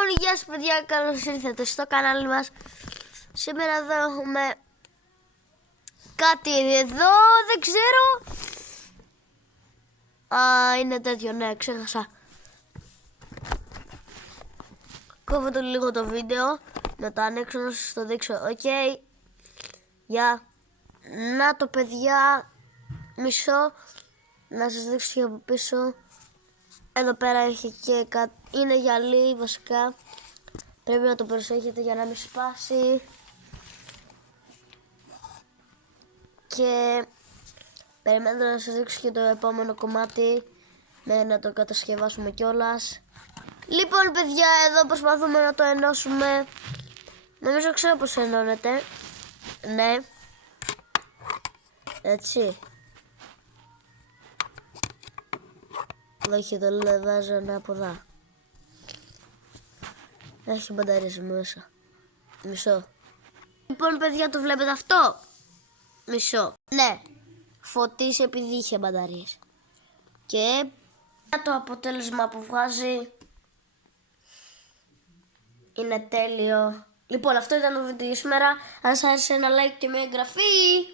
Λοιπόν, γεια σας παιδιά, καλώς ήρθατε στο κανάλι μας. Σήμερα εδώ έχουμε κάτι εδώ, δεν ξέρω. Είναι τέτοιο, ναι, ξέχασα. Κόβω το λίγο το βίντεο, να το ανοίξω να σας το δείξω. Οκ, γεια. Να το παιδιά, μισό, να σας δείξω και από πίσω. Εδώ πέρα έχει και κάτι, είναι γυαλί βασικά. Πρέπει να το προσέχετε για να μην σπάσει. Και περιμένετε να σας δείξω και το επόμενο κομμάτι, να το κατασκευάσουμε κιόλας. Λοιπόν παιδιά, εδώ προσπαθούμε να το ενώσουμε. Νομίζω ξέρω πως ενώνεται. Ναι. Έτσι. Όχι, το λέω, βάζω ένα από εδώ. Έχει μπαταρίες μέσα. Μισό. Λοιπόν παιδιά, το βλέπετε αυτό. Μισό. Ναι. Φωτίσει επειδή είχε μπαταρίες. Και το αποτέλεσμα που βγάζει είναι τέλειο. Λοιπόν, αυτό ήταν το βίντεο σήμερα. Αν σας άρεσε, ένα like και μια εγγραφή.